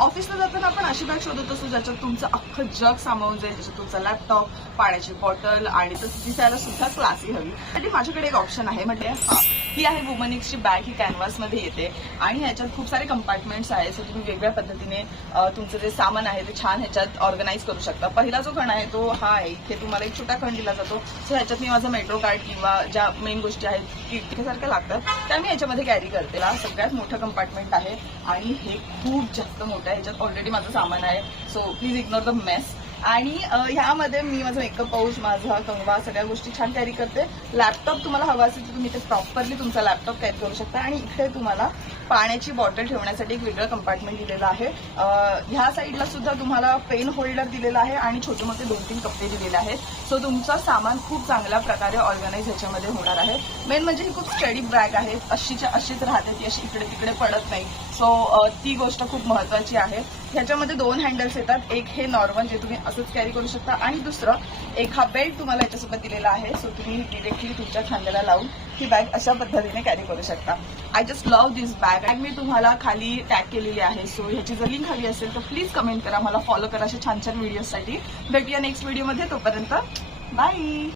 ऑफिसला जाताना आपण अशी बॅग शोधत असतो ज्याच्यात तुमचं अख्खं जग सामावून जाईल, ज्याच्यात तुमचा लॅपटॉप, पाण्याची बॉटल आणि तसं दिसायला सुद्धा क्लासी हवी. आणि माझ्याकडे एक ऑप्शन आहे, म्हणजे ही आहे वुमनिक्सची बॅग. ही कॅनव्हासमध्ये येते आणि ह्याच्यात खूप सारे कंपार्टमेंट्स आहेत. सो तुम्ही वेगळ्या पद्धतीने तुमचं जे सामान आहे ते छान ह्याच्यात ऑर्गनाईज करू शकता. पहिला जो खण आहे तो हा आहे. इथे तुम्हाला एक छोटा खण दिला जातो. सो ह्याच्यात मी माझं मेट्रो कार्ड किंवा ज्या मेन गोष्टी आहेत तिथेसारख्या लागतात त्या मी ह्याच्यामध्ये कॅरी करते. हा सगळ्यात मोठं कंपार्टमेंट आहे आणि हे खूप जास्त मोठं आहे. ह्याच्यात ऑलरेडी माझं सामान आहे. So please ignore the mess. आणि ह्यामध्ये मी माझं मेकअप पाऊच, माझा कंगवा, सगळ्या गोष्टी छान कॅरी करते. लॅपटॉप तुम्हाला हवा असेल तर तुम्ही ते प्रॉपरली तुमचा लॅपटॉप कॅरी करू शकता. आणि इथे तुम्हाला पाण्याची बॉटल ठेवण्यासाठी एक वेगळं कंपार्टमेंट दिलेलं आहे. ह्या साईडला सुद्धा तुम्हाला पेन होल्डर दिलेला आहे आणि छोटे मोठे 2-3 कप्पे दिलेले आहेत. सो तुमचं सामान खूप चांगल्या प्रकारे ऑर्गनाईज ह्याच्यामध्ये होणार आहे. मेन म्हणजे ही खूप स्टडी बॅग आहे. अशीच्या अशीच राहते, ती अशी इकडे तिकडे पडत नाही. सो ती गोष्ट खूप महत्वाची आहे. ह्याच्यामध्ये 2 हँडल्स येतात. एक हे नॉर्मल जे तुम्ही असंच कॅरी करू शकता आणि दुसरं एक हा बेल्ट तुम्हाला याच्यासोबत दिलेला आहे. सो तुम्ही डिरेक्टली तुमच्या खांद्याला लावून ही बॅग अशा पद्धतीने कॅरी करू शकता. I just love this bag. मी तुम्हाला खाली टॅग केलेली आहे. सो ह्याची जर लिंक हवी असेल तर प्लीज कमेंट करा, मला फॉलो करा अशा छान छान व्हिडिओसाठी. भेटूया नेक्स्ट व्हिडिओमध्ये. तोपर्यंत बाय.